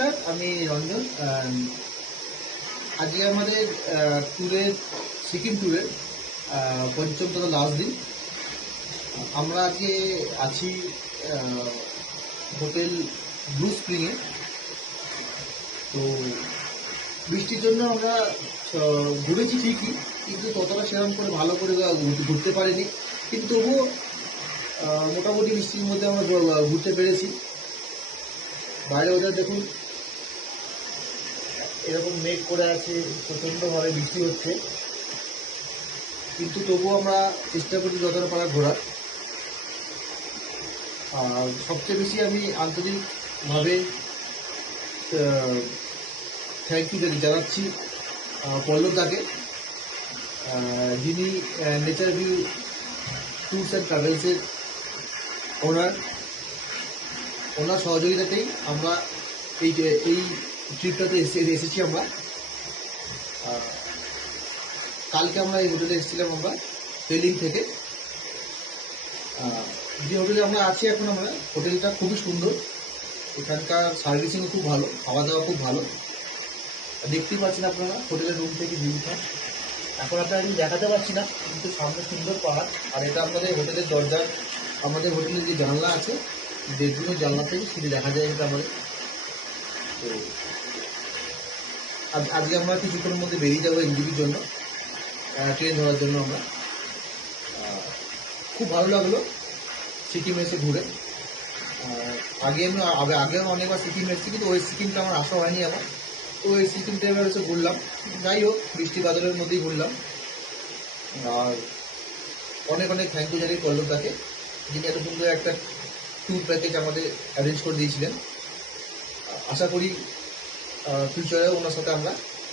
নমস্কার, আমি রঞ্জন। আজকে আমাদের সিকিম ট্যুরের পঞ্চম তথা লাস্ট দিন। আমরা আজকে আছি হোটেল ব্লু স্প্রিংয়ে। তো বৃষ্টির জন্য আমরা ঘুরেছি ঠিকই, কিন্তু ততটা সেরকম করে ভালো করে ঘুরতে পারিনি। কিন্তু তবুও মোটামুটি বৃষ্টির মধ্যে আমরা ঘুরতে পেরেছি। বাইরে ওদের দেখুন, এরকম মেঘ করে আছে, প্রচণ্ডভাবে বৃষ্টি হচ্ছে, কিন্তু তবুও আমরা চেষ্টা করছি যতটা পারা ঘোরার। আর সবচেয়ে বেশি আমি আন্তরিকভাবে থ্যাংক ইউ জানাচ্ছি পল্লবদাকে, যিনি নেচার ভিউ ট্যুরস অ্যান্ড ট্রাভেলসের ওনার সহযোগিতাতেই আমরা এই ট্রিপটাতে এসেছি। আমরা কালকে আমরা এই হোটেলে এসেছিলাম, আমরা পেলিং থেকে। যে হোটেলে আমরা আছি এখন, আমরা হোটেলটা খুবই সুন্দর, এখানকার সার্ভিসিংও খুব ভালো, খাওয়া দাওয়া খুব ভালো। দেখতেই পাচ্ছেন আপনারা হোটেলের রুম থেকে ভিউটা। এখন আপনারা আমি দেখাতে পারছি না, কিন্তু সামনে সুন্দর পাহাড়। আর এটা আমাদের হোটেলের দরজা, আমাদের হোটেলের যে জানলা আছে, বেডরুমের জানলা থেকে শুধু দেখা যায় এটা আমাদের। তো আজকে আমরা কিছুক্ষণের মধ্যে বেরিয়ে যাবো এনজিপির জন্য, ট্রেন ধরার জন্য। আমরা খুব ভালো লাগলো সিকিম এসে ঘুরে। আগেও অনেকবার সিকিম এসেছি, কিন্তু ওই সিকিমটা আমার আসা হয়নি আবার। তো ওই সিকিমটা এবার এসে ঘুরলাম। যাই হোক, বৃষ্টি বাদলের মধ্যেই ঘুরলাম। আর অনেক অনেক থ্যাংক ইউ জানাই পল্লবদাকে, যিনি এত সুন্দর একটা ট্যুর প্যাকেজ আমাদের অ্যারেঞ্জ করে দিয়েছিলেন। আশা করি ফিউচারেও ওনার সাথে আমরা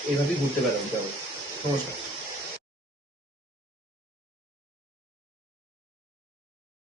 এইভাবেই ঘুরতে বেড়াতে যাবো। নমস্কার।